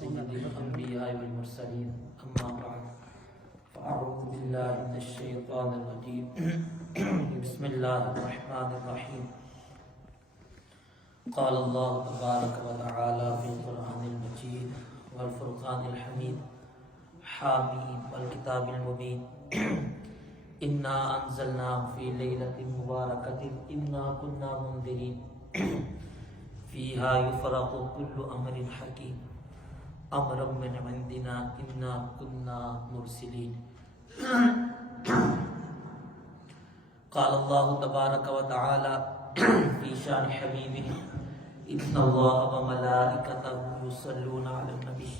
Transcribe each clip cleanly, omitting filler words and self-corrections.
سيد الأنبياء والمرسلين أما بعد فأعوذ بالله من الشيطان الرجيم بسم الله الرحمن الرحيم قال الله تبارك وتعالى في القرآن المجيد والفرقان الحميد حاميم والكتاب المبين إنا أنزلناه في ليلة مباركة إنا كنا منذرين فيها يفرق كل أمر حكيم أمرا من عندنا إنا كنا مرسلين قال الله تبارك وتعالى في شان حبيبه إن الله وملائكته يصلون على النبي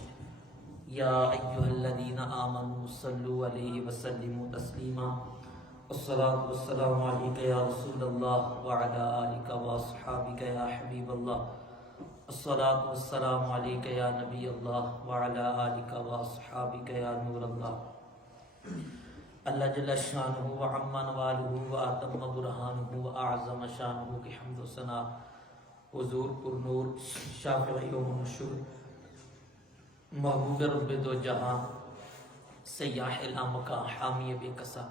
يا أيها الذين آمنوا صلوا عليه وسلموا تسليما الصلاة والسلام عليك يا رسول الله وعلى آلك وأصحابك يا حبيب الله الصلاة والسلام عليك يا نبي الله وعلى آلك وأصحابك يا نور الله اللہ جل شانہ وعم نوالہ وآتم برہانہ وأعظم شانہ کی حمد و ثنا حضور پر نور شافع یوم النشور محبوب رب دو جہاں سیاح الامکا حامی بے کسا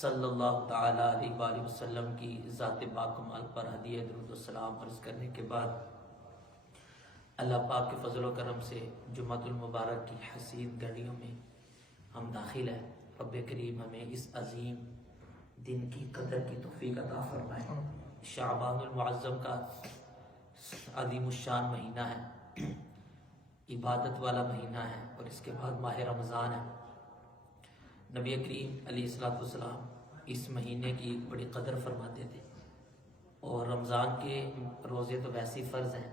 صلی اللہ تعالی علیہ وآلہ وسلم کی ذات باکمال پر ہدیہ درود و سلام عرض کرنے کے بعد اللہ پاک کے فضل و کرم سے جمعۃ المبارک کی حسین گھڑیوں میں ہم داخل ہیں۔ رب کریم ہمیں اس عظیم دن کی قدر کی توفیق عطا فرمائے۔ شعبان المعظم کا عظیم الشان مہینہ ہے، عبادت والا مہینہ ہے، اور اس کے بعد ماہ رمضان ہے۔ نبی کریم علیہ السلام اس مہینے کی بڑی قدر فرماتے تھے، اور رمضان کے روزے تو ویسے فرض ہیں۔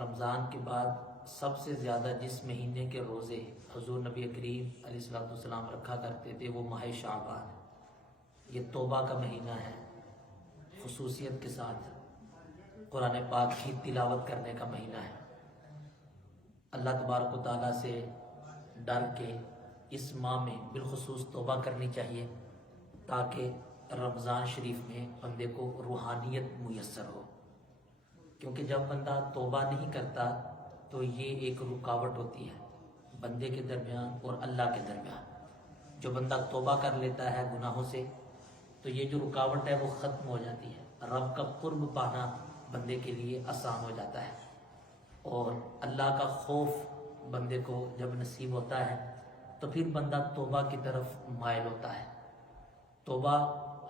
رمضان کے بعد سب سے زیادہ جس مہینے کے روزے حضور نبی کریم علیہ السلام رکھا کرتے تھے وہ ماہ شعبان، یہ توبہ کا مہینہ ہے، خصوصیت کے ساتھ قرآن پاک کی تلاوت کرنے کا مہینہ ہے۔ اللہ تبارک و تعالیٰ سے ڈر کے اس ماہ میں بالخصوص توبہ کرنی چاہیے تاکہ رمضان شریف میں بندے کو روحانیت میسر ہو، کیونکہ جب بندہ توبہ نہیں کرتا تو یہ ایک رکاوٹ ہوتی ہے بندے کے درمیان اور اللہ کے درمیان۔ جو بندہ توبہ کر لیتا ہے گناہوں سے تو یہ جو رکاوٹ ہے وہ ختم ہو جاتی ہے، رب کا قرب پانا بندے کے لیے آسان ہو جاتا ہے، اور اللہ کا خوف بندے کو جب نصیب ہوتا ہے تو پھر بندہ توبہ کی طرف مائل ہوتا ہے۔ توبہ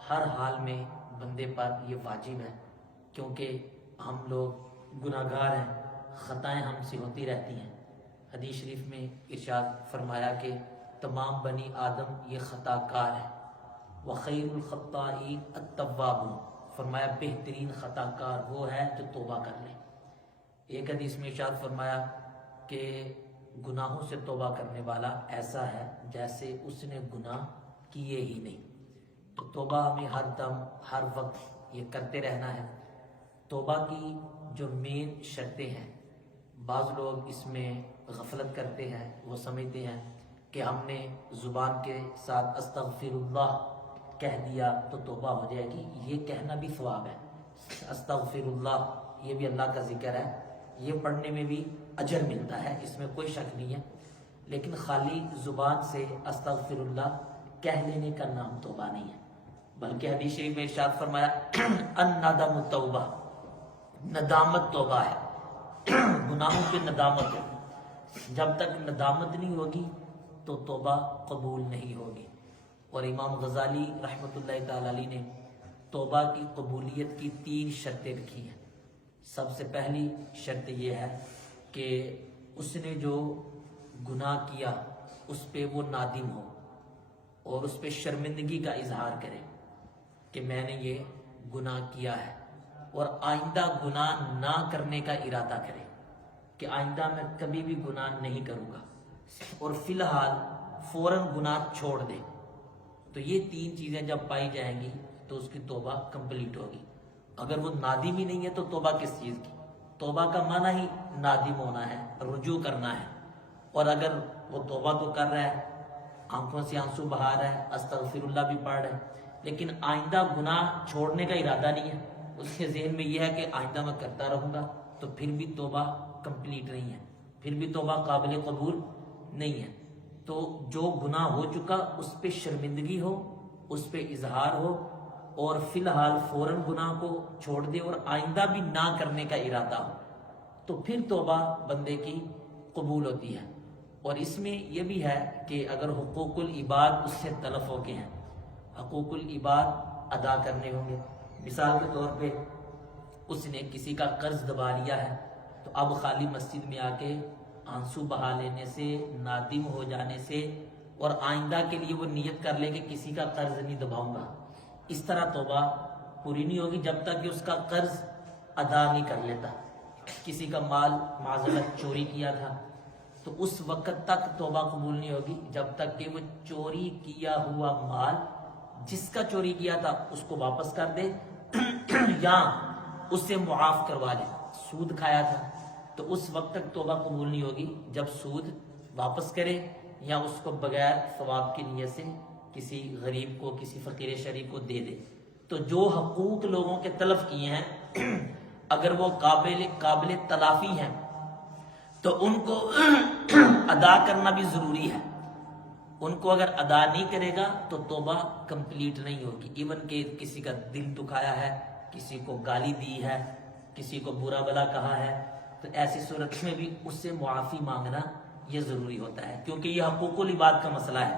ہر حال میں بندے پر یہ واجب ہے، کیونکہ ہم لوگ گناہگار ہیں، خطائیں ہم سے ہوتی رہتی ہیں۔ حدیث شریف میں ارشاد فرمایا کہ تمام بنی آدم یہ خطا کار ہے، وخیر الخطائین التوابون، فرمایا بہترین خطا کار وہ ہے جو توبہ کر لے۔ ایک حدیث میں ارشاد فرمایا کہ گناہوں سے توبہ کرنے والا ایسا ہے جیسے اس نے گناہ کیے ہی نہیں۔ تو توبہ ہمیں ہر دم ہر وقت یہ کرتے رہنا ہے۔ توبہ کی جو مین شرطیں ہیں، بعض لوگ اس میں غفلت کرتے ہیں، وہ سمجھتے ہیں کہ ہم نے زبان کے ساتھ استغفر اللہ کہہ دیا تو توبہ ہو جائے گی۔ یہ کہنا بھی ثواب ہے، استغفر اللہ یہ بھی اللہ کا ذکر ہے، یہ پڑھنے میں بھی اجر ملتا ہے، اس میں کوئی شک نہیں ہے، لیکن خالی زبان سے استغفر اللہ کہہ لینے کا نام توبہ نہیں ہے، بلکہ حدیث شریف میں ارشاد فرمایا الندم توبہ، ندامت توبہ ہے، گناہوں کی ندامت ہے۔ جب تک ندامت نہیں ہوگی تو توبہ قبول نہیں ہوگی۔ اور امام غزالی رحمۃ اللہ تعالی علیہ نے توبہ کی قبولیت کی 3 شرطیں رکھی ہیں۔ سب سے پہلی شرط یہ ہے کہ اس نے جو گناہ کیا اس پہ وہ نادم ہو اور اس پہ شرمندگی کا اظہار کرے کہ میں نے یہ گناہ کیا ہے، اور آئندہ گناہ نہ کرنے کا ارادہ کرے کہ آئندہ میں کبھی بھی گناہ نہیں کروں گا، اور فی الحال فوراً گناہ چھوڑ دے۔ تو یہ 3 چیزیں جب پائی جائیں گی تو اس کی توبہ کمپلیٹ ہوگی۔ اگر وہ نادم ہی نہیں ہے تو توبہ کس چیز کی؟ توبہ کا معنی ہی نادم ہونا ہے، رجوع کرنا ہے۔ اور اگر وہ توبہ تو کر رہا ہے، آنکھوں سے آنسو بہا رہا ہے، استغفر اللہ بھی پڑھ رہا ہے، لیکن آئندہ گناہ چھوڑنے کا ارادہ نہیں ہے، اس کے ذہن میں یہ ہے کہ آئندہ میں کرتا رہوں گا، تو پھر بھی توبہ کمپلیٹ نہیں ہے، پھر بھی توبہ قابل قبول نہیں ہے۔ تو جو گناہ ہو چکا اس پہ شرمندگی ہو، اس پہ اظہار ہو، اور فی الحال فوراً گناہ کو چھوڑ دے اور آئندہ بھی نہ کرنے کا ارادہ ہو، تو پھر توبہ بندے کی قبول ہوتی ہے۔ اور اس میں یہ بھی ہے کہ اگر حقوق العباد اس سے تلف ہو گئے ہیں، حقوق العباد ادا کرنے ہوں گے، مثال کے طور پہ اس نے کسی کا قرض دبا لیا ہے، تو اب خالی مسجد میں آ کے آنسو بہا لینے سے، نادم ہو جانے سے، اور آئندہ کے لیے وہ نیت کر لے کہ کسی کا قرض نہیں دباؤں گا، اس طرح توبہ پوری نہیں ہوگی جب تک کہ اس کا قرض ادا نہیں کر لیتا۔ کسی کا مال معذرت چوری کیا تھا، تو اس وقت تک توبہ قبول نہیں ہوگی جب تک کہ وہ چوری کیا ہوا مال جس کا چوری کیا تھا اس کو واپس کر دے یا اس سے معاف کروا دے۔ سود کھایا تھا تو اس وقت تک توبہ قبول نہیں ہوگی جب سود واپس کرے یا اس کو بغیر ثواب کی نیت سے کسی غریب کو، کسی فقیر شریف کو دے دے۔ تو جو حقوق لوگوں کے تلف کیے ہیں اگر وہ قابل تلافی ہیں تو ان کو ادا کرنا بھی ضروری ہے۔ ان کو اگر ادا نہیں کرے گا تو توبہ کمپلیٹ نہیں ہوگی۔ ایون کہ کسی کا دل دکھایا ہے، کسی کو گالی دی ہے، کسی کو برا بلا کہا ہے، تو ایسی صورت میں بھی اس سے معافی مانگنا یہ ضروری ہوتا ہے، کیونکہ یہ حقوق العباد کا مسئلہ ہے۔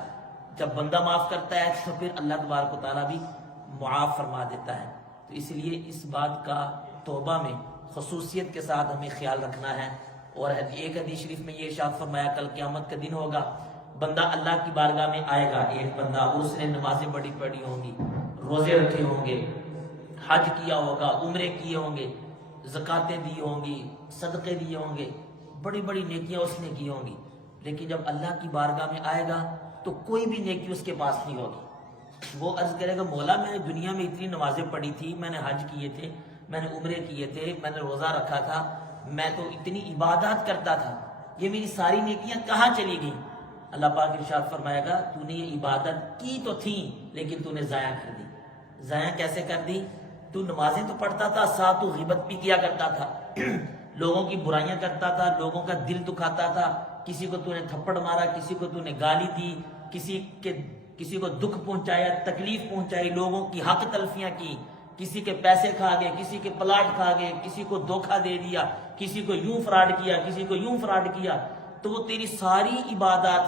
جب بندہ معاف کرتا ہے تو پھر اللہ تبارک و تعالیٰ بھی معاف فرما دیتا ہے۔ تو اس لیے اس بات کا توبہ میں خصوصیت کے ساتھ ہمیں خیال رکھنا ہے۔ اور ایک حدیث شریف میں یہ ارشاد فرمایا کل قیامت کا دن ہوگا، بندہ اللہ کی بارگاہ میں آئے گا، ایک بندہ اور اس نے نمازیں بڑی پڑھی ہوں گی، روزے رکھے ہوں گے، حج کیا ہوگا، عمرے کیے ہوں گے، زکاتیں دی ہوں گی، صدقے دیے ہوں گے، بڑی بڑی نیکیاں اس نے کی ہوں گی، لیکن جب اللہ کی بارگاہ میں آئے گا تو کوئی بھی نیکی اس کے پاس نہیں ہوگی۔ وہ عرض کرے گا مولا میں نے دنیا میں اتنی نمازیں پڑھی تھی، میں نے حج کیے تھے، میں نے عمرے کیے تھے، میں نے روزہ رکھا تھا، میں تو اتنی عبادات کرتا تھا، یہ میری ساری نیکیاں کہاں چلی گئیں؟ اللہ پاک ارشاد فرمائے گا تو نے یہ عبادت کی تو تھی لیکن تو نے ضائع کر دی۔ ضائع کیسے کر دی؟ تو نمازیں تو پڑھتا تھا، ساتھ تو غیبت بھی کیا کرتا تھا، لوگوں کی برائیاں کرتا تھا، لوگوں کا دل دکھاتا تھا، کسی کو تو نے تھپڑ مارا، کسی کو تو نے گالی دی، کسی کو دکھ پہنچایا، تکلیف پہنچائی، لوگوں کی حق تلفیاں کی، کسی کے پیسے کھا گئے، کسی کے پلاٹ کھا گئے، کسی کو دھوکہ دے دیا، کسی کو یوں فراڈ کیا، کسی کو یوں فراڈ کیا، تو وہ تیری ساری عبادات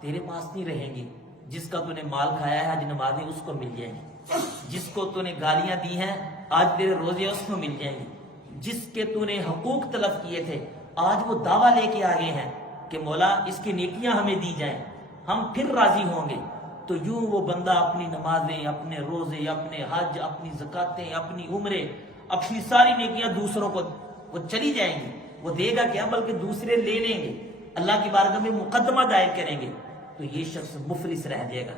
تیرے پاس نہیں رہیں گی۔ جس کا تو نے مال کھایا ہے آج نمازیں اس کو مل جائیں گی، جس کو تو نے گالیاں دی ہیں آج تیرے روزے اس کو مل جائیں گے، جس کے تو نے حقوق تلف کیے تھے آج وہ دعویٰ لے کے آگے ہیں کہ مولا اس کی نیکیاں ہمیں دی جائیں، ہم پھر راضی ہوں گے۔ تو یوں وہ بندہ اپنی نمازیں، اپنے روزے، اپنے حج، اپنی زکاتیں، اپنی عمرے، اپنی ساری نیکیاں دوسروں کو وہ چلی جائیں گی، وہ دے گا کیا بلکہ دوسرے لے لیں گے، اللہ کی بارگاہ میں مقدمہ دائر کریں گے، تو یہ شخص مفلس رہ جائے گا،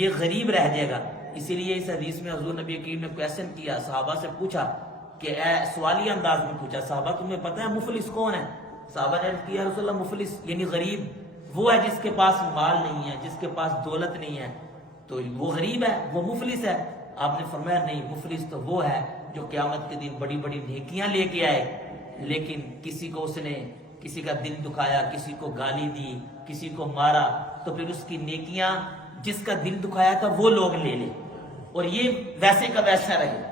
یہ غریب رہ جائے گا۔ اسی لیے اس حدیث میں حضور نبی کریم نے کویسچن کیا، صحابہ سے پوچھا کہ اے سوالی انداز میں پوچھا، صحابہ تمہیں پتہ ہے مفلس کون ہے؟ صحابہ نے کیا رسول اللہ مفلس یعنی غریب وہ ہے جس کے پاس مال نہیں ہے، جس کے پاس دولت نہیں ہے، تو وہ غریب ہے، وہ مفلس ہے؟ آپ نے فرمایا نہیں، مفلس تو وہ ہے جو قیامت کے دن بڑی بڑی نیکیاں لے کے آئے لیکن کسی کو اس نے کسی کا دل دکھایا، کسی کو گالی دی، کسی کو مارا، تو پھر اس کی نیکیاں جس کا دل دکھایا تھا وہ لوگ لے لے اور یہ ویسے کا ویسا رہے۔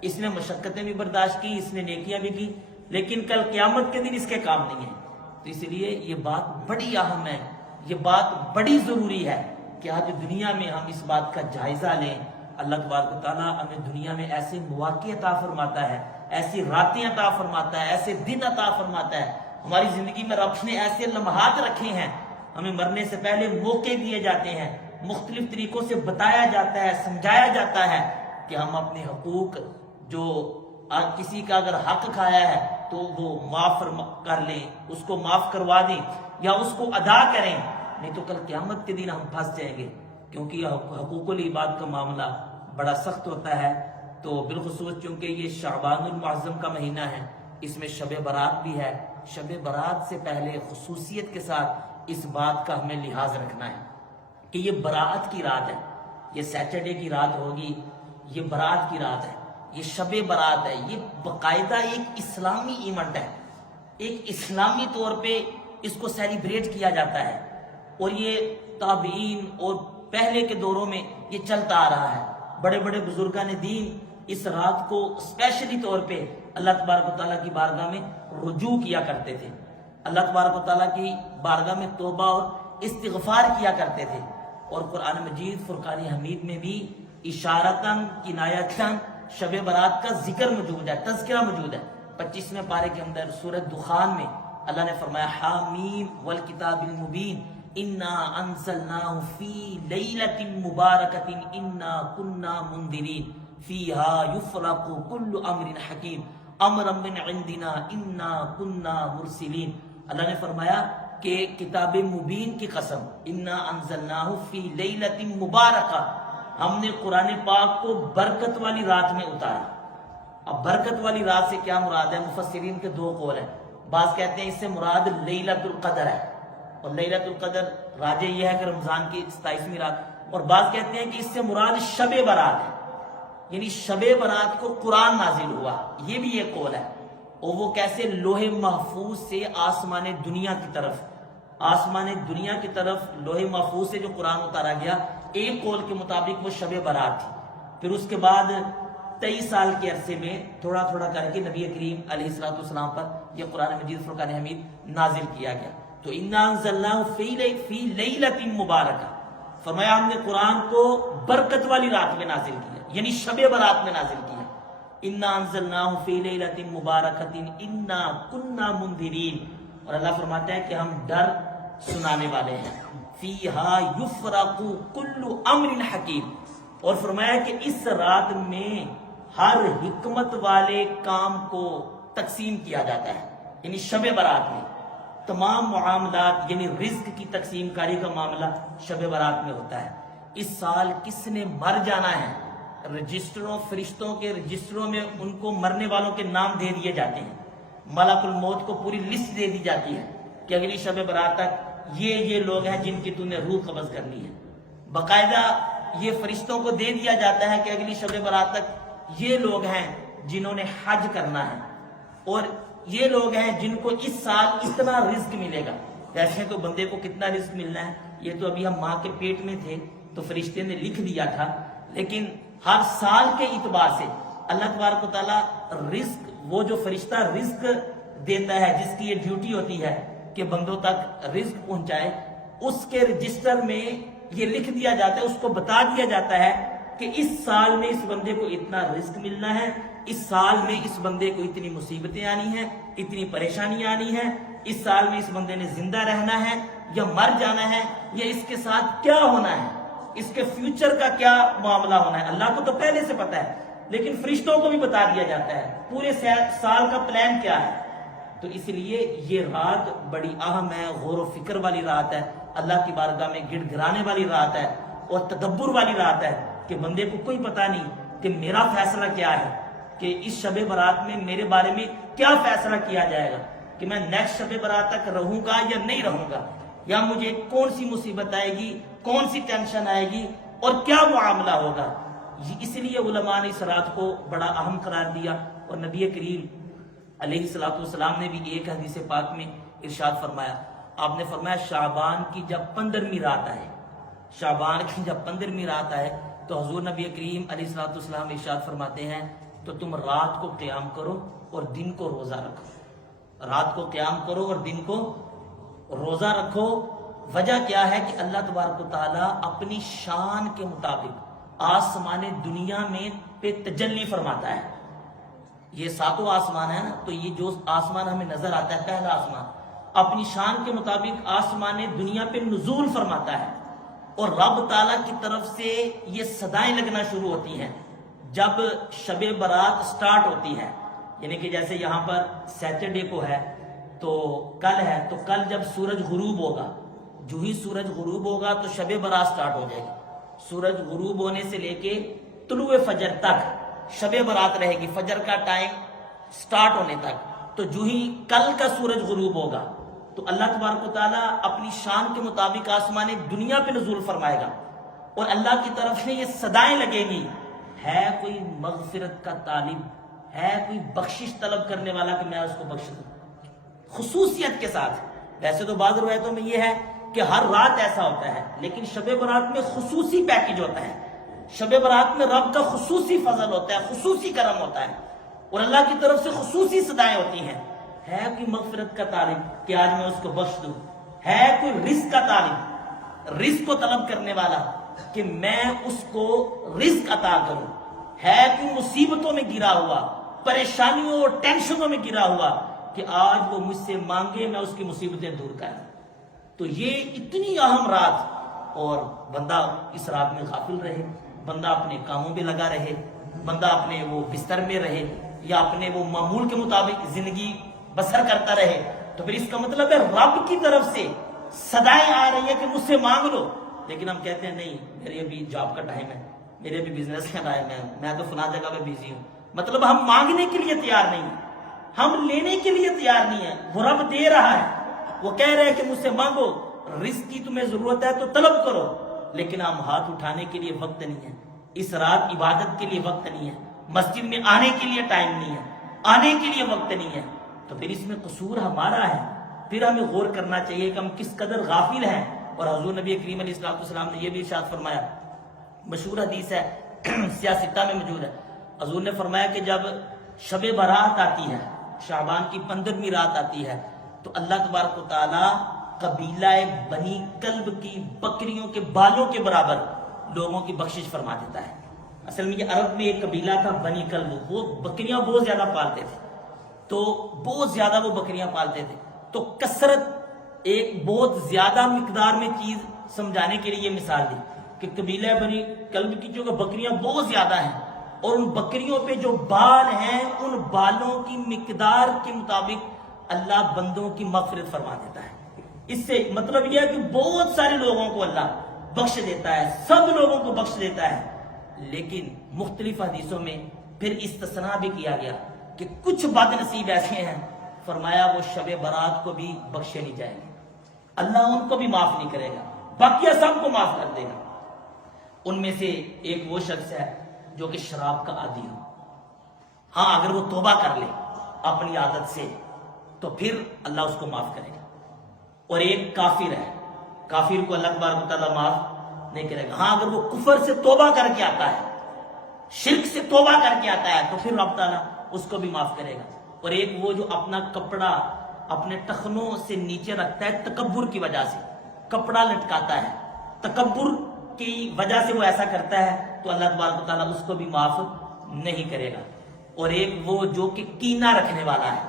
اس نے مشقتیں بھی برداشت کی، اس نے نیکیاں بھی کی، لیکن کل قیامت کے دن اس کے کام نہیں ہے۔ تو اس لیے یہ بات بڑی اہم ہے، یہ بات بڑی ضروری ہے کہ آج دنیا میں ہم اس بات کا جائزہ لیں۔ اللہ تبارک و تعالیٰ ہمیں دنیا میں ایسے مواقع عطا فرماتا ہے، ایسی راتیں عطا فرماتا ہے، ایسے دن عطا فرماتا ہے، ہماری زندگی میں رب نے ایسے لمحات رکھے ہیں، ہمیں مرنے سے پہلے موقع دیے جاتے ہیں، مختلف طریقوں سے بتایا جاتا ہے، سمجھایا جاتا ہے کہ ہم اپنے حقوق جو کسی کا اگر حق کھایا ہے تو وہ معاف کر لیں، اس کو معاف کروا دیں یا اس کو ادا کریں، نہیں تو کل قیامت کے دن ہم پھنس جائیں گے، کیونکہ یہ حقوق العباد کا معاملہ بڑا سخت ہوتا ہے۔ تو بالخصوص چونکہ یہ شعبان المعظم کا مہینہ ہے، اس میں شب برات بھی ہے، شب برات سے پہلے خصوصیت کے ساتھ اس بات کا ہمیں لحاظ رکھنا ہے کہ یہ برات کی رات ہے، یہ سیٹرڈے کی رات ہوگی، یہ برات کی رات ہے، یہ شب برات ہے، یہ باقاعدہ ایک اسلامی ایونٹ ہے، ایک اسلامی طور پہ اس کو سیلیبریٹ کیا جاتا ہے، اور یہ تابعین اور پہلے کے دوروں میں یہ چلتا آ رہا ہے۔ بڑے بڑے بزرگان دین اس رات کو اسپیشلی طور پہ اللہ تبارک و تعالیٰ کی بارگاہ میں رجوع کیا کرتے تھے، اللہ تبارک و تعالیٰ کی بارگاہ میں توبہ اور استغفار کیا کرتے تھے۔ اور قرآن مجید فرقان حمید میں بھی اشارتاً کنایتاً شب برات کا ذکر موجود ہے، تذکرہ موجود ہے۔ 25ویں پارے کے اندر سورۃ دخان میں اللہ نے فرمایا حامیم والکتاب المبین انا انزلناہ فی لیلۃ مبارکۃ انا کنا منذرین فیہا یفرق کل امر حکیم امرا من عندنا انا کنا مرسلین۔ اللہ نے فرمایا کہ کتاب مبین کی قسم، انا انزلناہ فی لیلۃ مبارکہ، ہم نے قرآن پاک کو برکت والی رات میں اتارا۔ اب برکت والی رات سے کیا مراد ہے؟ مفسرین کے دو قول ہیں۔ بعض کہتے ہیں اس سے مراد لیلۃ القدر ہے، اور لیلۃ القدر راجح یہ ہے کہ رمضان کی 27ویں رات، اور بعض کہتے ہیں کہ اس سے مراد شب برات ہے، یعنی شب برات کو قرآن نازل ہوا، یہ بھی ایک قول ہے۔ اور وہ کیسے؟ لوح محفوظ سے آسمان دنیا کی طرف، آسمان دنیا کی طرف لوح محفوظ سے جو قرآن اتارا گیا، ایک قول کے مطابق وہ شب برات تھی۔ پھر اس کے بعد 23 سال کے عرصے میں تھوڑا تھوڑا کر کے نبی کریم علیہ الصلوۃ والسلام پر یہ قرآن مجید فرقان حمید نازل کیا گیا۔ تو انا انزلناہ فی لیلۃ مبارکہ، فرمایا ہم نے قرآن کو برکت والی رات میں نازل کیا، یعنی شب برات میں نازل کیا۔ انا انزلناہ فی لیلۃ مبارکۃ انا کنا منذرین، اور اللہ فرماتا ہے کہ ہم ڈر سنانے والے ہیں۔ فیہا یفرق کل امر حکیم، اور فرمایا کہ اس رات میں ہر حکمت والے کام کو تقسیم کیا جاتا ہے، یعنی شب برات میں تمام معاملات، یعنی رزق کی تقسیم کاری کا معاملہ شب برات میں ہوتا ہے۔ اس سال کس نے مر جانا ہے، رجسٹروں، فرشتوں کے رجسٹروں میں ان کو مرنے والوں کے نام دے دیے جاتے ہیں، ملک الموت کو پوری لسٹ دے دی جاتی ہے کہ اگلی شب برات تک یہ لوگ ہیں جن کی تو نے روح قبض کرنی ہے۔ باقاعدہ یہ فرشتوں کو دے دیا جاتا ہے کہ اگلی شب برات تک یہ لوگ ہیں جنہوں نے حج کرنا ہے، اور یہ لوگ ہیں جن کو اس سال اتنا رزق ملے گا۔ ویسے تو بندے کو کتنا رزق ملنا ہے یہ تو ابھی ہم ماں کے پیٹ میں تھے تو فرشتے نے لکھ دیا تھا، لیکن ہر سال کے اعتبار سے اللہ تبارک و تعالیٰ رزق، وہ جو فرشتہ رزق دیتا ہے جس کی یہ ڈیوٹی ہوتی ہے کہ بندوں تک رزق پہنچائے، اس کے رجسٹر میں یہ لکھ دیا جاتا ہے، اس کو بتا دیا جاتا ہے کہ اس سال میں اس بندے کو اتنا رزق ملنا ہے، اس سال میں اس بندے کو اتنی مصیبتیں آنی ہیں، اتنی پریشانیاں آنی ہیں، اس سال میں اس بندے نے زندہ رہنا ہے یا مر جانا ہے، یا اس کے ساتھ کیا ہونا ہے، اس کے فیوچر کا کیا معاملہ ہونا ہے۔ اللہ کو تو پہلے سے پتا ہے، لیکن فرشتوں کو بھی بتا دیا جاتا ہے پورے سال کا پلان کیا ہے۔ تو اس لیے یہ رات بڑی اہم ہے، غور و فکر والی رات ہے، اللہ کی بارگاہ میں گڑ گڑانے والی رات ہے، اور تدبر والی رات ہے کہ بندے کو کوئی پتہ نہیں کہ میرا فیصلہ کیا ہے، کہ اس شب برات میں میرے بارے میں کیا فیصلہ کیا جائے گا، کہ میں نیکسٹ شب برات تک رہوں گا یا نہیں رہوں گا، یا مجھے کون سی مصیبت آئے گی، کون سی ٹینشن آئے گی، اور کیا معاملہ ہوگا۔ اس لیے علماء نے اس رات کو بڑا اہم قرار دیا، اور نبی کریم علیہ الصلوۃ والسلام نے بھی ایک حدیث پاک میں ارشاد فرمایا، آپ نے فرمایا شعبان کی جب 15ویں رات آئے، شعبان کی جب 15ویں رات آئے تو حضور نبی کریم علیہ الصلوۃ والسلام ارشاد فرماتے ہیں تو تم رات کو قیام کرو اور دن کو روزہ رکھو، رات کو قیام کرو اور دن کو روزہ رکھو۔ وجہ کیا ہے کہ اللہ تبارک و تعالیٰ اپنی شان کے مطابق آسمان دنیا میں پہ تجلی فرماتا ہے۔ یہ 7 آسمان ہے نا، تو یہ جو آسمان ہمیں نظر آتا ہے پہلا آسمان، اپنی شان کے مطابق آسمان دنیا پہ نزول فرماتا ہے، اور رب تعالیٰ کی طرف سے یہ صدائیں لگنا شروع ہوتی ہیں جب شب برات سٹارٹ ہوتی ہے، یعنی کہ جیسے یہاں پر سیٹرڈے کو ہے تو کل ہے، تو کل جب سورج غروب ہوگا، جو ہی سورج غروب ہوگا تو شب برات سٹارٹ ہو جائے گی، سورج غروب ہونے سے لے کے طلوع فجر تک شب برات رہے گی، فجر کا ٹائم سٹارٹ ہونے تک۔ تو جو ہی کل کا سورج غروب ہوگا تو اللہ تبارک و تعالیٰ اپنی شان کے مطابق آسمان دنیا پہ نزول فرمائے گا، اور اللہ کی طرف سے یہ صدائیں لگیں گی، ہے کوئی مغفرت کا طالب، ہے کوئی بخشش طلب کرنے والا کہ میں اس کو بخش دوں، خصوصیت کے ساتھ ویسے تو بعض روایتوں میں یہ ہے کہ ہر رات ایسا ہوتا ہے، لیکن شب برات میں خصوصی پیکج ہوتا ہے، شب برات میں رب کا خصوصی فضل ہوتا ہے، خصوصی کرم ہوتا ہے، اور اللہ کی طرف سے خصوصی صدائیں ہوتی ہیں۔ ہے کوئی مغفرت کا طالب کہ آج میں اس کو بخش دوں، ہے کوئی رزق کا طالب، رزق کو طلب کرنے والا کہ میں اس کو رزق عطا کروں، ہے کوئی مصیبتوں میں گرا ہوا، پریشانیوں اور ٹینشنوں میں گرا ہوا کہ آج وہ مجھ سے مانگے میں اس کی مصیبتیں دور کروں۔ تو یہ اتنی اہم رات، اور بندہ اس رات میں غافل رہے، بندہ اپنے کاموں میں لگا رہے، بندہ اپنے وہ بستر میں رہے یا اپنے وہ معمول کے مطابق زندگی بسر کرتا رہے، تو پھر اس کا مطلب ہے رب کی طرف سے صدائیں آ رہی ہیں کہ مجھ سے مانگ لو، لیکن ہم کہتے ہیں نہیں، میرے ابھی جاب کا ٹائم ہے، میرے ابھی بزنس کا ٹائم ہے، میں تو فلاں جگہ پہ بیزی ہوں۔ مطلب ہم مانگنے کے لیے تیار نہیں ہیں، ہم لینے کے لیے تیار نہیں ہیں، وہ رب دے رہا ہے، وہ کہہ رہے ہیں کہ مجھ سے مانگو، رزق کی تمہیں ضرورت ہے تو طلب کرو، لیکن ہم ہاتھ اٹھانے کے لیے وقت نہیں ہے، اس رات عبادت کے لیے وقت نہیں ہے، مسجد میں آنے کے لیے ٹائم نہیں ہے، آنے کے لیے وقت نہیں ہے، تو پھر اس میں قصور ہمارا ہے۔ پھر ہمیں غور کرنا چاہیے کہ ہم کس قدر غافل ہیں۔ اور حضور نبی کریم علیہ السلام نے یہ بھی ارشاد فرمایا، مشہور حدیث ہے، سیاستہ میں موجود ہے، حضور نے فرمایا کہ جب شب برات آتی ہے، شعبان کی 15ویں رات آتی ہے، تو اللہ تبارک و تعالی قبیلہ بنی کلب کی بکریوں کے بالوں کے برابر لوگوں کی بخشش فرما دیتا ہے۔ اصل میں یہ عرب میں ایک قبیلہ تھا بنی کلب، وہ بکریاں بہت زیادہ پالتے تھے، تو بہت زیادہ وہ بکریاں پالتے تھے، تو کثرت ایک بہت زیادہ مقدار میں چیز سمجھانے کے لیے یہ مثال دی کہ قبیلہ بنی کلب کی جو بکریاں بہت زیادہ ہیں، اور ان بکریوں پہ جو بال ہیں ان بالوں کی مقدار کے مطابق اللہ بندوں کی مغفرت فرما دیتا ہے۔ اس سے مطلب یہ ہے کہ بہت سارے لوگوں کو اللہ بخش دیتا ہے، سب لوگوں کو بخش دیتا ہے، لیکن مختلف حدیثوں میں پھر استثناء بھی کیا گیا کہ کچھ بد نصیب ایسے ہیں، فرمایا وہ شب برات کو بھی بخشے نہیں جائیں گے، اللہ ان کو بھی معاف نہیں کرے گا، باقی سب کو معاف کر دے گا۔ ان میں سے ایک وہ شخص ہے جو کہ شراب کا عادی ہو، ہاں اگر وہ توبہ کر لے اپنی عادت سے تو پھر اللہ اس کو معاف کرے گا، اور ایک کافر ہے، کافر کو اللہ تبارک و تعالیٰ معاف نہیں کرے گا، ہاں اگر وہ کفر سے توبہ کر کے آتا ہے، شرک سے توبہ کر کے آتا ہے تو پھر رب تعالیٰ اس کو بھی معاف کرے گا۔ اور ایک وہ جو اپنا کپڑا اپنے ٹخنوں سے نیچے رکھتا ہے تکبر کی وجہ سے، کپڑا لٹکاتا ہے، تکبر کی وجہ سے وہ ایسا کرتا ہے تو اللہ تبارک و تعالیٰ اس کو بھی معاف نہیں کرے گا۔ اور ایک وہ جو کہ کینہ رکھنے والا ہے،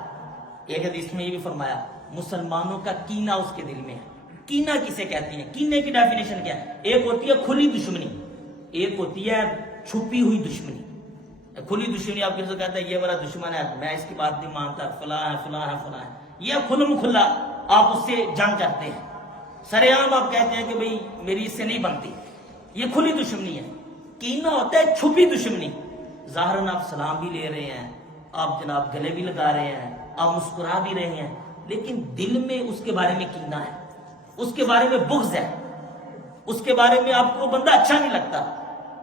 ایک حدیث میں یہ بھی فرمایا مسلمانوں کا کینہ اس کے دل میں ہے۔ کینہ کسے کہتے ہیں؟ کینے کی ڈیفینیشن کیا ہے؟ ایک ہوتی ہے کھلی دشمنی، ایک ہوتی ہے چھپی ہوئی دشمنی۔ کھلی دشمنی آپ کسی کو کہتے ہیں یہ میرا دشمن ہے، میں اس کی بات نہیں مانتا، فلاں ہے فلاں ہے فلاں ہے، یہ کھلم کھلا آپ اس سے جنگ کرتے ہیں، سر عام آپ کہتے ہیں کہ بھئی میری اس سے نہیں بنتی، یہ کھلی دشمنی ہے۔ کینہ ہوتا ہے چھپی دشمنی، ظاہراً آپ سلام بھی لے رہے ہیں، آپ جناب گلے بھی لگا رہے ہیں، آپ مسکرا بھی رہے ہیں، لیکن دل میں اس کے بارے میں کینہ ہے، اس کے بارے میں بغض ہے، اس کے بارے میں آپ کو بندہ اچھا نہیں لگتا۔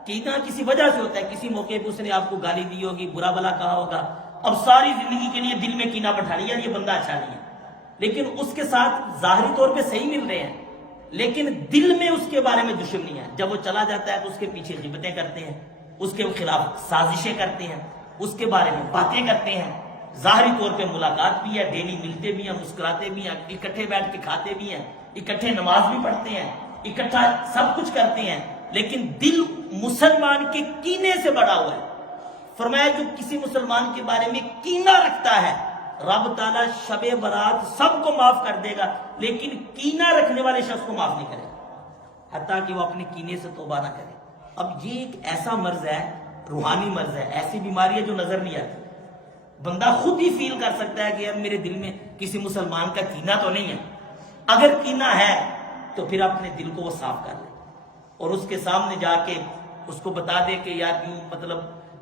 کینہ کسی وجہ سے ہوتا ہے، کسی موقع پہ اس نے آپ کو گالی دی ہوگی، برا بلا کہا ہوگا، اب ساری زندگی کے لیے دل میں کینہ بٹھا لیا، یہ بندہ اچھا نہیں ہے، لیکن اس کے ساتھ ظاہری طور پہ صحیح مل رہے ہیں، لیکن دل میں اس کے بارے میں دشمنی ہے۔ جب وہ چلا جاتا ہے تو اس کے پیچھے غیبتیں کرتے ہیں، اس کے خلاف سازشیں کرتے ہیں، اس کے بارے میں باتیں کرتے ہیں، ظاہری طور پہ ملاقات بھی ہے، ڈیلی ملتے بھی ہیں، مسکراتے بھی ہیں، اکٹھے بیٹھ کے کھاتے بھی ہیں، اکٹھے نماز بھی پڑھتے ہیں، اکٹھا سب کچھ کرتے ہیں، لیکن دل مسلمان کے کینے سے بڑا ہوا ہے۔ فرمایا جو کسی مسلمان کے بارے میں کینہ رکھتا ہے رب تعالیٰ شب برات سب کو معاف کر دے گا، لیکن کینہ رکھنے والے شخص کو معاف نہیں کرے گا حتیٰ کہ وہ اپنے کینے سے توبہ نہ کرے۔ اب یہ ایک ایسا مرض ہے، روحانی مرض ہے، ایسی بیماری ہے جو نظر نہیں آتی، بندہ خود ہی فیل کر سکتا ہے کہ یار میرے دل میں کسی مسلمان کا کینہ تو نہیں ہے، اگر کینہ ہے تو پھر اپنے دل کو وہ صاف کر لے اور اس کے سامنے جا کے اس کو بتا دے کہ یار یوں مطلب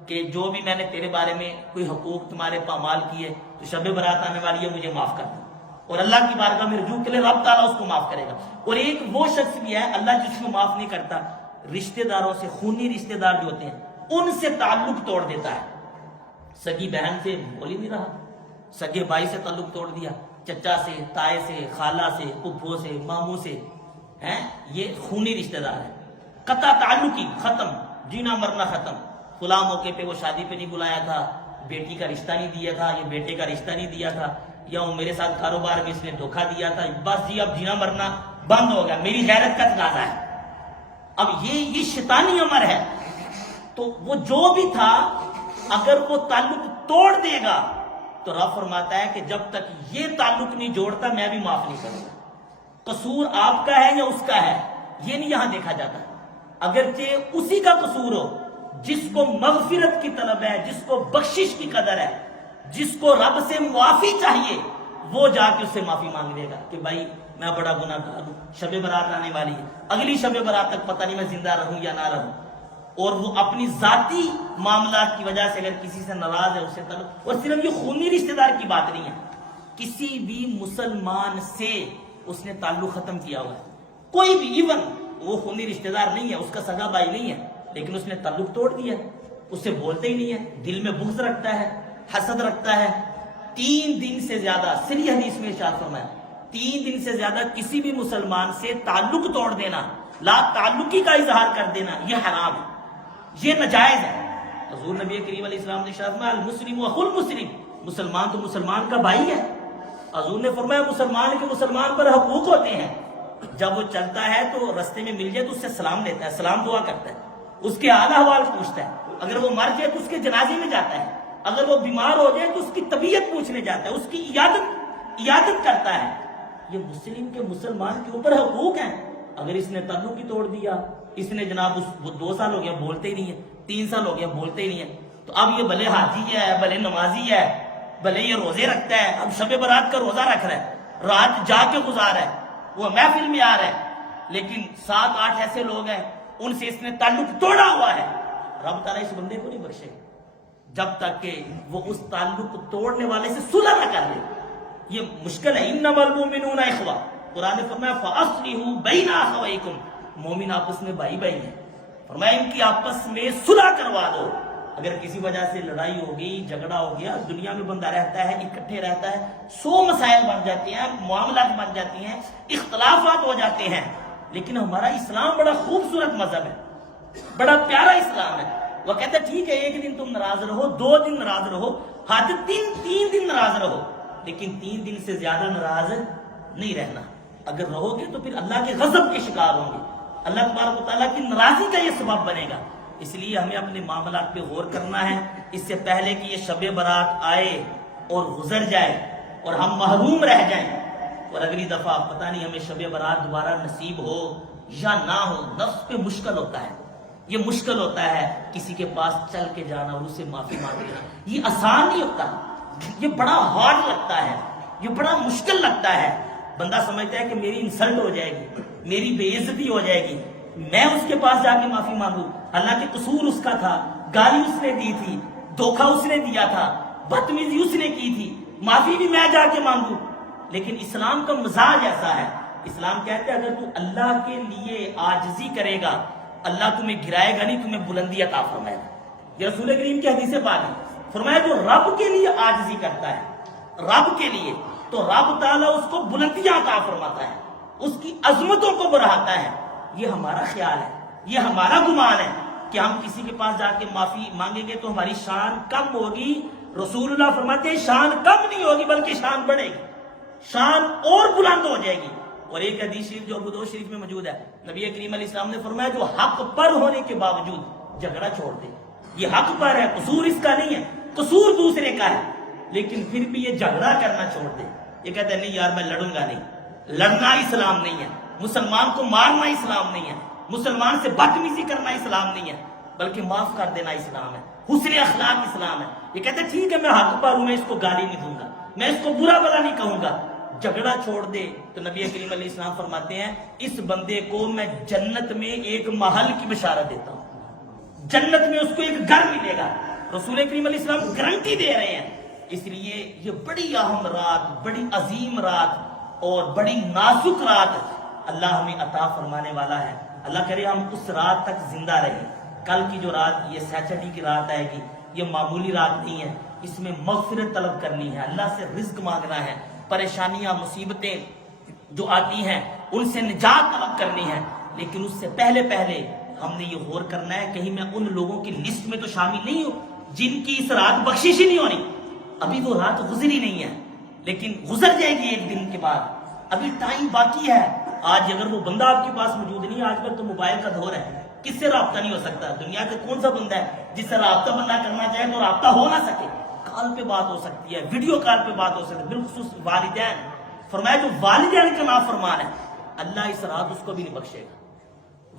کہ جو بھی میں نے تیرے بارے میں کوئی حقوق تمہارے پامال کیے تو شب برات آنے والی ہے، مجھے معاف کر دو، اور اللہ کی بارگاہ میں رجوع کے لیے رب تعالیٰ اس کو معاف کرے گا۔ اور ایک وہ شخص بھی ہے اللہ جس کو معاف نہیں کرتا، رشتہ داروں سے، خونی رشتہ دار جو ہوتے ہیں ان سے تعلق توڑ دیتا ہے، سگی بہن سے بول ہی نہیں رہا، سگے بھائی سے تعلق توڑ دیا، چچا سے، تائے سے، خالہ سے، پھپھو سے، ماموں سے ہیں، یہ خونی رشتہ دار ہے. قطع تعلقی ختم، جینا مرنا ختم. فلاں موقع پہ وہ شادی پہ نہیں بلایا تھا، بیٹی کا رشتہ نہیں دیا تھا، یا بیٹے کا رشتہ نہیں دیا تھا، یا وہ میرے ساتھ کاروبار میں اس نے دھوکہ دیا تھا، بس جی اب جینا مرنا بند ہو گیا، میری غیرت کا تقاضا ہے. اب یہ شیطانی امر ہے. تو وہ جو بھی تھا اگر وہ تعلق توڑ دے گا تو رب فرماتا ہے کہ جب تک یہ تعلق نہیں جوڑتا میں بھی معاف نہیں کروں گا. قصور آپ کا ہے یا اس کا ہے یہ نہیں یہاں دیکھا جاتا. اگرچہ اسی کا قصور ہو، جس کو مغفرت کی طلب ہے، جس کو بخشش کی قدر ہے، جس کو رب سے معافی چاہیے، وہ جا کے اس سے معافی مانگ لے گا کہ بھائی میں بڑا گناہ گار ہوں، شب برات آنے والی ہے، اگلی شب برات تک پتہ نہیں میں زندہ رہوں یا نہ رہوں. اور وہ اپنی ذاتی معاملات کی وجہ سے اگر کسی سے ناراض ہے اسے تعلق، اور صرف یہ خونی رشتہ دار کی بات نہیں ہے، کسی بھی مسلمان سے اس نے تعلق ختم کیا ہوا ہے، کوئی بھی، ایون وہ خونی رشتہ دار نہیں ہے، اس کا سگا بھائی نہیں ہے، لیکن اس نے تعلق توڑ دیا، اس سے بولتے ہی نہیں ہے، دل میں بغض رکھتا ہے، حسد رکھتا ہے. 3 دن سے زیادہ، صحیح حدیث میں ارشاد فرمایا، 3 دن سے زیادہ کسی بھی مسلمان سے تعلق توڑ دینا، لا تعلقی کا اظہار کر دینا، یہ حرام ہے، یہ ناجائز ہے. حضور نبی کریم علیہ السلام نے ارشاد فرمایا المسلم اخو المسلم، مسلمان تو مسلمان کا بھائی ہے. حضور نے فرمایا مسلمان کے مسلمان پر حقوق ہوتے ہیں. جب وہ چلتا ہے تو رستے میں مل جائے تو اس سے سلام لیتا ہے، سلام دعا کرتا ہے، اس کے حال احوال پوچھتا ہے، اگر وہ مر جائے تو اس کے جنازے میں جاتا ہے، اگر وہ بیمار ہو جائے تو اس کی طبیعت پوچھنے جاتا ہے، اس کی عیادت کرتا ہے. یہ مسلم کے مسلمان کے اوپر حقوق ہیں. اگر اس نے تعلق ہی توڑ دیا، اس نے جناب وہ 2 سال ہو گیا بولتے ہی نہیں ہے، 3 سال ہو گیا بولتے ہی نہیں ہے، تو اب یہ بھلے حاجی ہے، بھلے نمازی ہے، بھلے یہ روزے رکھتا ہے، اب شب برات کا روزہ رکھ رہا ہے، رات جا کے گزار ہے، وہ محفل میں آ رہا ہے، لیکن 7-8 ایسے لوگ ہیں ان سے اس نے تعلق توڑا ہوا ہے. رب تعالیٰ اس بندے کو نہیں بخشے جب تک کہ وہ اس تعلق توڑنے والے سے صلح نہ کر لے. یہ مشکل ہے. انما المؤمنون اخوہ، قرآن نے فرمایا فاصلحوا بین اخویکم، مومن آپس میں بھائی بھائی ہیں، فرمایا ان کی آپس میں صلح کروا دو. اگر کسی وجہ سے لڑائی ہوگی، جھگڑا ہو گیا، دنیا میں بندہ رہتا ہے، اکٹھے رہتا ہے، 100 مسائل بن جاتے ہیں، معاملات بن جاتی ہیں، اختلافات ہو جاتے ہیں، لیکن ہمارا اسلام بڑا خوبصورت مذہب ہے، بڑا پیارا اسلام ہے. وہ کہتا ہے ٹھیک ہے 1 دن تم ناراض رہو، 2 دن ناراض رہو، حد 3 دن ناراض رہو، لیکن 3 دن سے زیادہ ناراض نہیں رہنا. اگر رہو گے تو پھر اللہ کے غضب کے شکار ہوں گے، اللہ تبارک و تعالیٰ کی ناراضی کا یہ سبب بنے گا. اس لیے ہمیں اپنے معاملات پہ غور کرنا ہے اس سے پہلے کہ یہ شب برات آئے اور گزر جائے اور ہم محروم رہ جائیں، اور اگلی دفعہ پتہ نہیں ہمیں شب برات دوبارہ نصیب ہو یا نہ ہو. نفس پہ مشکل ہوتا ہے، یہ مشکل ہوتا ہے کسی کے پاس چل کے جانا اور اسے معافی مانگنا، یہ آسان نہیں ہوتا، یہ بڑا ہارڈ لگتا ہے، یہ بڑا مشکل لگتا ہے. بندہ سمجھتا ہے کہ میری انسلٹ ہو جائے گی، میری بے عزتی ہو جائے گی، میں اس کے پاس جا کے معافی مانگوں، حالانکہ قصور اس کا تھا، گالی اس نے دی تھی، دھوکہ اس نے دیا تھا، بدتمیزی اس نے کی تھی، معافی بھی میں جا کے مانگوں. لیکن اسلام کا مزاج ایسا ہے، اسلام کہتے ہیں اگر تو اللہ کے لیے عاجزی کرے گا اللہ تمہیں گرائے گا نہیں، تمہیں بلندی عطا فرمائے گا. یہ رسول کریم کی حدیث پاک ہے، فرمایا جو رب کے لیے عاجزی کرتا ہے، رب کے لیے، تو رب تعالیٰ اس کو بلندیاں عطا فرماتا ہے، اس کی عظمتوں کو بڑھاتا ہے. یہ ہمارا خیال ہے، یہ ہمارا گمان ہے کہ ہم کسی کے پاس جا کے معافی مانگیں گے تو ہماری شان کم ہوگی. رسول اللہ فرماتے ہیں شان کم نہیں ہوگی بلکہ شان بڑھے گی، شان اور بلند ہو جائے گی. اور ایک حدیث شریف جو ابو داؤد شریف میں موجود ہے، نبی کریم علیہ السلام نے فرمایا جو حق پر ہونے کے باوجود جھگڑا چھوڑ دے، یہ حق پر ہے، قصور اس کا نہیں ہے، قصور دوسرے کا ہے، لیکن پھر بھی یہ جھگڑا کرنا چھوڑ دے. یہ کہتا ہے نہیں یار میں لڑوں گا نہیں، لڑنا اسلام نہیں ہے، مسلمان کو مارنا اسلام نہیں ہے، مسلمان سے بدتمیزی کرنا اسلام نہیں ہے، بلکہ معاف کر دینا اسلام ہے، حسن اخلاق اسلام ہے. یہ کہتے ہیں ٹھیک ہے میں حق پر ہوں، میں اس کو گالی نہیں دوں گا، میں اس کو برا بلا نہیں کہوں گا، جھگڑا چھوڑ دے. تو نبی کریم علیہ السلام فرماتے ہیں اس بندے کو میں جنت میں ایک محل کی بشارت دیتا ہوں، جنت میں اس کو ایک گھر ملے گا. رسول کریم علیہ السلام گارنٹی دے رہے ہیں. اس لیے یہ بڑی اہم رات، بڑی عظیم رات اور بڑی نازک رات اللہ ہمیں عطا فرمانے والا ہے. اللہ کرے ہم اس رات تک زندہ رہیں. کل کی جو رات یہ سیٹرڈے کی رات آئے گی، یہ معمولی رات نہیں ہے، اس میں مغفرت طلب کرنی ہے، اللہ سے رزق مانگنا ہے، پریشانیاں مصیبتیں جو آتی ہیں ان سے نجات طلب کرنی ہے، لیکن اس سے پہلے ہم نے یہ غور کرنا ہے کہیں میں ان لوگوں کی لسٹ میں تو شامل نہیں ہوں جن کی اس رات بخشش ہی نہیں ہونی۔ ابھی وہ رات گزری نہیں ہے، لیکن گزر جائے گی ایک دن کے بعد، ابھی ٹائم باقی ہے۔ آج اگر وہ بندہ آپ کے پاس موجود نہیں، آج کل تو موبائل کا دور ہے، کس سے رابطہ نہیں ہو سکتا؟ دنیا کا کون سا بندہ ہے جس سے رابطہ بندہ کرنا چاہے تو رابطہ ہو نہ سکے؟ کال پہ بات ہو سکتی ہے، ویڈیو کال پہ بات ہو سکتی ہے، بالخصوص والدین۔ فرمایا جو والدین کا نافرمان ہے اللہ اس رات اس کو بھی نہیں بخشے گا۔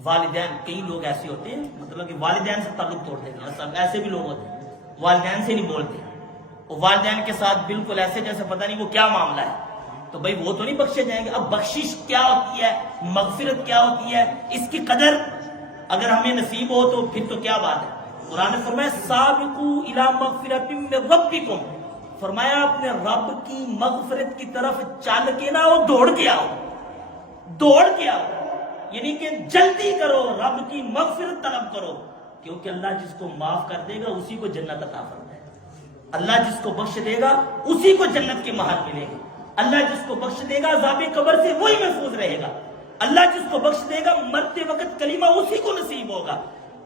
والدین، کئی لوگ ایسے ہوتے ہیں مطلب کہ والدین سے تعلق توڑ دیتے ہیں، ایسے بھی لوگ ہوتے ہیں والدین سے نہیں بولتے، وہ والدین کے ساتھ بالکل ایسے جیسے پتہ نہیں وہ کیا معاملہ ہے، تو بھائی وہ تو نہیں بخشے جائیں گے۔ اب بخشش کیا ہوتی ہے، مغفرت کیا ہوتی ہے، اس کی قدر اگر ہمیں نصیب ہو تو پھر تو کیا بات ہے۔ قرآن نے فرمایا سابقوا الی مغفرۃ من ربکم، فرمایا اپنے رب کی مغفرت کی طرف چل کے نہ ہو، دوڑ کے آؤ، دوڑ کے آؤ، یعنی کہ جلدی کرو، رب کی مغفرت طلب کرو، کیونکہ اللہ جس کو معاف کر دے گا اسی کو جنت عطا فرمائے گا۔ اللہ جس کو بخش دے گا اسی کو جنت کے محل ملے گا۔ اللہ جس کو بخش دے گا عذاب قبر سے وہی محفوظ رہے گا۔ اللہ جس کو بخش دے گا مرتے وقت کلمہ اسی کو نصیب ہوگا۔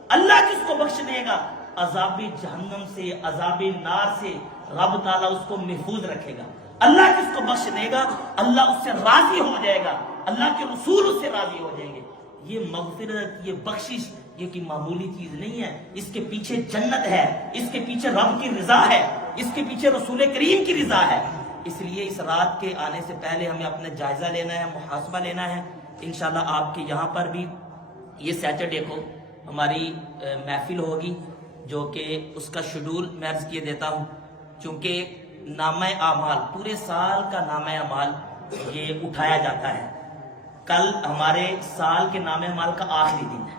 اللہ جس کو بخش دے گا عذاب جہنم سے، عذاب نار سے رب تعالیٰ اس کو محفوظ رکھے گا۔ اللہ جس کو بخش دے گا اللہ اس سے راضی ہو جائے گا، اللہ کے رسول اس سے راضی ہو جائیں گے۔ یہ مغفرت، یہ بخشش، یہ کی معمولی چیز نہیں ہے، اس کے پیچھے جنت ہے، اس کے پیچھے رب کی رضا ہے، اس کے پیچھے رسول کریم کی رضا ہے۔ اس لیے اس رات کے آنے سے پہلے ہمیں اپنا جائزہ لینا ہے، محاسبہ لینا ہے۔ انشاءاللہ آپ کے یہاں پر بھی یہ سیٹرڈے کو ہماری محفل ہوگی، جو کہ اس کا شیڈول میں عرض کیے دیتا ہوں، چونکہ نامہ اعمال، پورے سال کا نامہ اعمال یہ اٹھایا جاتا ہے۔ کل ہمارے سال کے نامہ اعمال کا آخری دن ہے۔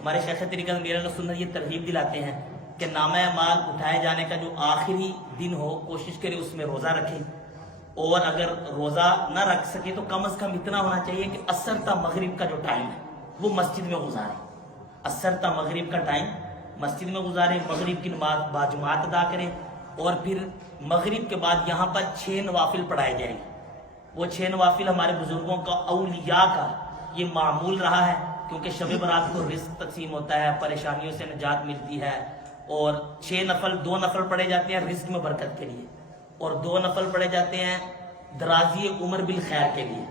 ہمارے شیخ طریقہ میرا سنت یہ ترغیب دلاتے ہیں کہ نامہ اعمال اٹھائے جانے کا جو آخری دن ہو کوشش کرے اس میں روزہ رکھیں، اور اگر روزہ نہ رکھ سکے تو کم از کم اتنا ہونا چاہیے کہ عصر تا مغرب کا جو ٹائم ہے وہ مسجد میں گزاریں۔ عصر تا مغرب کا ٹائم مسجد میں گزاریں، مغرب کی نماز باجماعت ادا کریں، اور پھر مغرب کے بعد یہاں پر 6 نوافل پڑھائے جائیں گے۔ وہ 6 نوافل ہمارے بزرگوں کا، اولیاء کا یہ معمول رہا ہے، کیونکہ شب برات کو رزق تقسیم ہوتا ہے، پریشانیوں سے نجات ملتی ہے، اور 6 نفل، 2 نفل پڑھے جاتے ہیں رزق میں برکت کے لیے، اور 2 نفل پڑھے جاتے ہیں درازی عمر بالخیر کے لیے،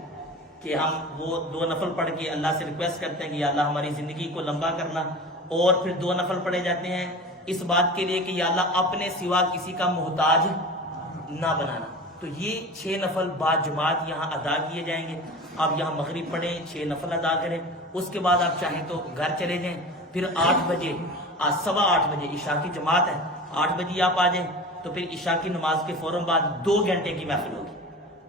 کہ ہم وہ 2 نفل پڑھ کے اللہ سے ریکویسٹ کرتے ہیں کہ یا اللہ ہماری زندگی کو لمبا کرنا، اور پھر 2 نفل پڑھے جاتے ہیں اس بات کے لیے کہ یا اللہ اپنے سوا کسی کا محتاج نہ بنانا۔ تو یہ 6 نفل بعد جماعت یہاں ادا کیے جائیں گے۔ آپ یہاں مغرب پڑھیں، 6 نفل ادا کریں، اس کے بعد آپ چاہیں تو گھر چلے جائیں، پھر 8 بجے، 8:15 بجے عشاء کی جماعت ہے، 8 بجے آپ آ جائیں، تو پھر عشاء کی نماز کے فوراً بعد 2 گھنٹے کی محفل ہوگی۔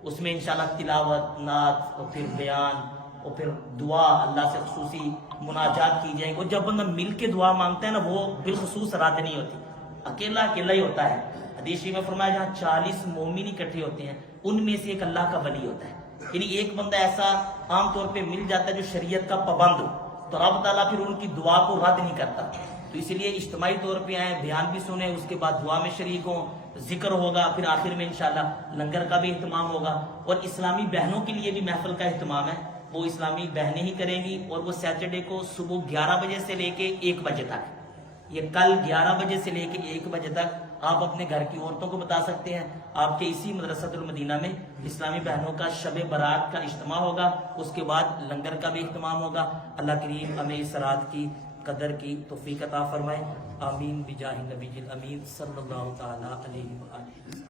اس میں انشاءاللہ تلاوت، نعت، اور پھر بیان، اور پھر دعا، اللہ سے خصوصی مناجات کی جائیں گی۔ اور جب بندہ مل کے دعا مانگتا ہے نا وہ بالخصوص رات نہیں ہوتی، اکیلا ہی ہوتا ہے۔ حدیث شریف میں فرمایا جہاں 40 مومن اکٹھے ہوتے ہیں ان میں سے ایک اللہ کا ولی ہوتا ہے، یعنی ایک بندہ ایسا عام طور پہ مل جاتا ہے جو شریعت کا پابند ہو، تو رب تعالیٰ پھر ان کی دعا کو رد نہیں کرتا۔ تو اسی لیے اجتماعی طور پہ آئیں، بیان بھی سنیں، اس کے بعد دعا میں شریک ہوں، ذکر ہوگا، پھر آخر میں انشاءاللہ لنگر کا بھی اہتمام ہوگا، اور اسلامی بہنوں کے لیے بھی محفل کا اہتمام ہے، وہ اسلامی بہنیں ہی کریں گی، اور وہ سیٹرڈے کو صبح 11 بجے سے لے کے 1 بجے تک، یہ کل 11 بجے سے لے کے 1 بجے تک آپ اپنے گھر کی عورتوں کو بتا سکتے ہیں۔ آپ کے اسی مدرسۃ المدینہ میں اسلامی بہنوں کا شب برات کا اجتماع ہوگا، اس کے بعد لنگر کا بھی اہتمام ہوگا۔ اللہ کریم ہمیں اس رات کی قدر کی توفیق عطا فرمائے، آمین بجاہ نبی الامین صلی اللہ تعالی علیہ وآلہ۔